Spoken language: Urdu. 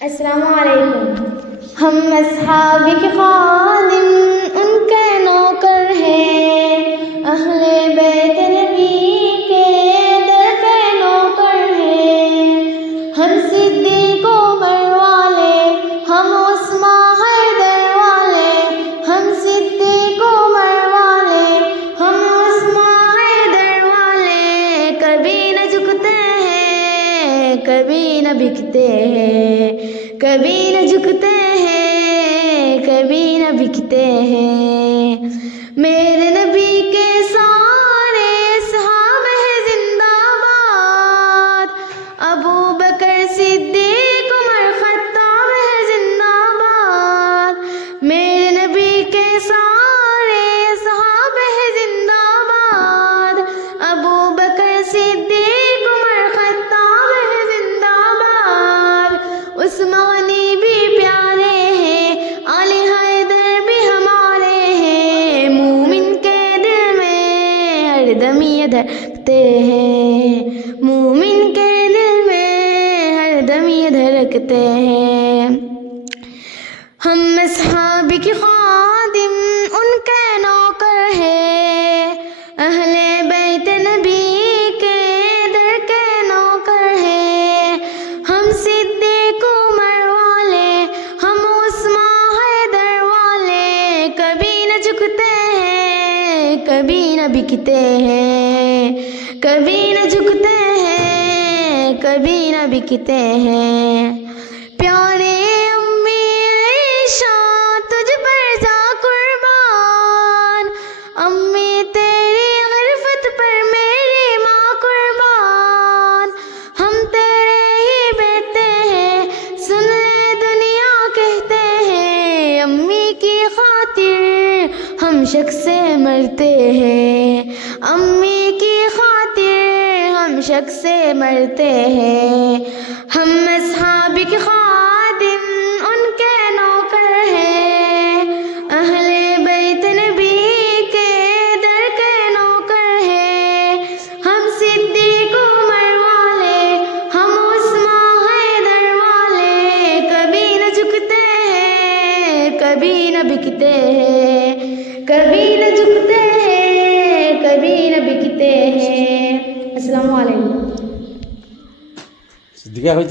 السلام علیکم. ہم اصحاب کے خادم ان کے نوکر ہیں، اہل بیت نبی کے در کے نوکر ہیں. ہم صدیق عمر والے، ہم عثمان حیدر والے، ہم صدیق عمر والے، ہم عثمان حیدر والے. کبھی نہ جھکتے ہیں، کبھی نہ بکتے ہیں، کبھی نہ جھکتے ہیں، کبھی نہ بکتے ہیں. میرے نبی کے سارے صحابہ ہیں زندہ باد، ابو بکر صدیق عمر خطاب ہے زندہ باد. میرے نبی کے سارے صحابہ ہیں زندہ باد، ابو بکر صدیق عمر خطاب ہے زندہ باد. عثمانی بھی پیارے ہیں، علی حیدر بھی ہمارے ہیں. مومن کے دل میں ہر دم یہ دھڑکتے ہیں، مومن کے دل میں ہر دم یہ دھڑکتے ہیں. ہم اصحاب کے خادم ان کے نوکر ہیں، اہل بیت نبی کے در کے نوکر ہیں. ہم صدیق عمر والے، ہم عثمان حیدر والے. کبھی نہ جھکتے ہیں، کبھی نہ بکتے ہیں، کبھی نہ جھکتے ہیں، کبھی نہ بکتے ہیں. پیارے امی عائشہ تجھ پر جا قربان، امی تیری عرفت پر میری ماں قربان. ہم تیرے ہی بیٹے ہیں، سن لے دنیا کہتے ہیں. امی کی خاطر ہم شک سے مرتے ہیں، امی کی خاطر ہم شک سے مرتے ہیں. ہم اصحاب کے خادم ان کے نوکر ہیں، اہل بیت نبی کے در کے نوکر ہیں. ہم صدیق عمر والے، ہم عثمان حیدر والے. کبھی نہ جھکتے ہیں، کبھی نہ بکتے ہیں، کبھی نہ جھکتے ہیں، کبھی نہ بکتے ہیں. السلام علیکم. صدیقہ ہوئی